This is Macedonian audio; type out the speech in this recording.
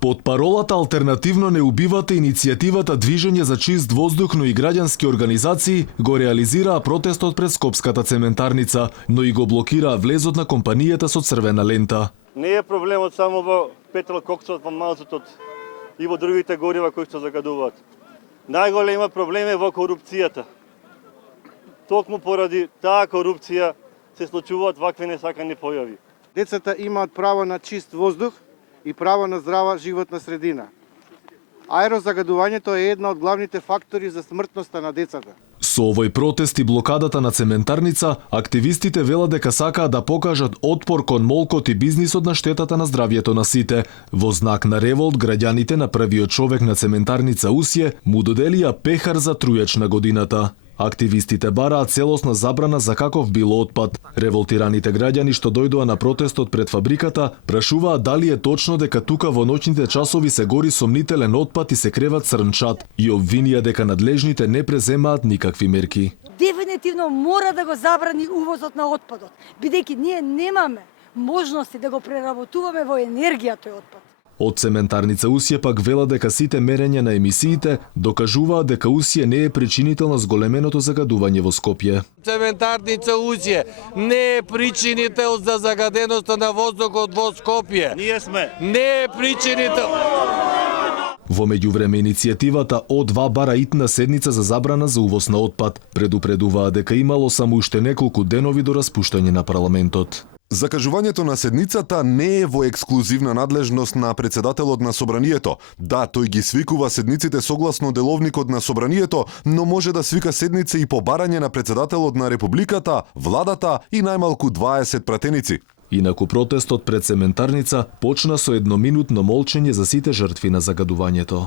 Под паролата Алтернативно не убивате иницијативата Движење за чист воздух, но и граѓански организации го реализираа протестот пред Скопската цементарница, но и го блокираа влезот на компанијата со црвена лента. Не е проблемот само во петролкоксот, во мазутот и во другите горива кои што загадуваат. Најголема проблем е во корупцијата. Токму поради таа корупција се случуваат вакви несакани појави. Децата имаат право на чист воздух и право на здрава животна средина. Аерозагадувањето е една од главните фактори за смртноста на децата. Со овој протест и блокадата на цементарница, активистите велат дека сакаат да покажат отпор кон молкот и бизнисот на штетата на здравјето на сите. Во знак на револт, граѓаните на првиот човек на цементарница Усје му доделија пехар за трујач на годината. Активистите бараат целосна забрана за каков било отпад. Револтираните граѓани што дојдоа на протестот пред фабриката прашуваат дали е точно дека тука во ноќните часови се гори сомнителен отпад и се креват црнчат и обвинија дека надлежните не преземаат никакви мерки. Дефинитивно мора да го забрани увозот на отпадот, бидејќи ние немаме можности да го преработуваме во енергија тој отпад. Од цементарница Усје пак велат дека сите мерења на емисиите докажуваат дека Усје не е причинител на зголеменото загадување во Скопје. Цементарница Усје не е причинител за загаденоста на воздухот во Скопје. Ние сме. Не е причинител. Во меѓувреме иницијативата О2 бара итна седница за забрана за увоз на отпад. Предупредуваа дека имало само уште неколку денови до распуштање на парламентот. Закажувањето на седницата не е во ексклузивна надлежност на председателот на Собранието. Да, тој ги свикува седниците согласно деловникот на Собранието, но може да свика седница и по барање на председателот на Републиката, владата и најмалку 20 пратеници. Инаку протестот пред цементарница почна со едноминутно молчење за сите жртви на загадувањето.